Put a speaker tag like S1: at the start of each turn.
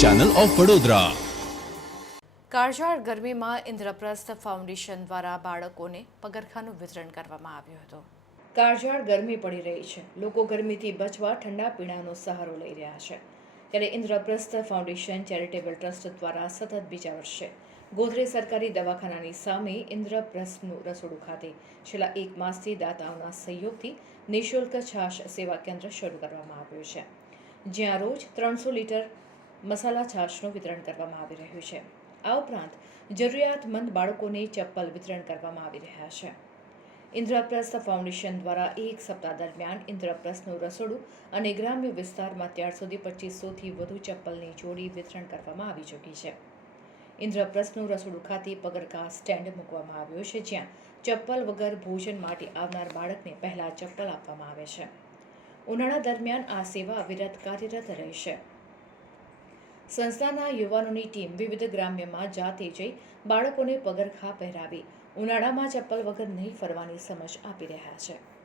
S1: Channel of Vadodara
S2: કાળઝાળ ગરમીમાં Indraprastha foundation દ્વારા બાળકોને પગરખાનું વિતરણ કરવામાં આવ્યું હતું. કાળઝાળ ગરમી પડી રહી છે. લોકો ગરમીથી બચવા ઠંડા પીણાનો સહારો લઈ રહ્યા છે. ત્યારે ઇન્દ્રપ્રસ્થ ફાઉન્ડેશન ચેરિટેબલ ટ્રસ્ટ દ્વારા સતત બીજા વર્ષે ગોધરે સરકારી દવાખાનાની સામે ઇન્દ્રપ્રસ્થનું રસોડું ખાતે છેલ્લા એક માસથી દાતાઓના સહયોગથી નિઃશુલ્ક છાશ સેવા કેન્દ્ર શરૂ કરવામાં આવ્યું છે. જ્યાં રોજ ત્રણસો લીટર મસાલા છાશનું વિતરણ કરવામાં આવી રહ્યું છે. આ ઉપરાંત જરૂરિયાતમંદ બાળકોને ચપ્પલ વિતરણ કરવામાં આવી રહ્યા છે. ઇન્દ્રપ્રસ્થ ફાઉન્ડેશન દ્વારા એક સપ્તાહ દરમિયાન ઇન્દ્રપ્રસ્થનું રસોડું અને ગ્રામ્ય વિસ્તારમાં ત્યાર સુધી પચીસોથી વધુ ચપ્પલની જોડી વિતરણ કરવામાં આવી ચૂકી છે. ઇન્દ્રપ્રસ્થનું રસોડું ખાતે પગરખા સ્ટેન્ડ મૂકવામાં આવ્યો છે, જ્યાં ચપ્પલ વગર ભોજન માટે આવનાર બાળકને પહેલાં ચપ્પલ આપવામાં આવે છે. ઉનાળા દરમિયાન આ સેવા અવિરત કાર્યરત રહેશે. સંસ્થાના યુવાનોની ટીમ વિવિધ ગ્રામ્યમાં જાતે જઈ બાળકોને પગરખા પહેરાવી ઉનાળામાં ચપ્પલ વગર નહીં ફરવાની સમજ આપી રહ્યા છે.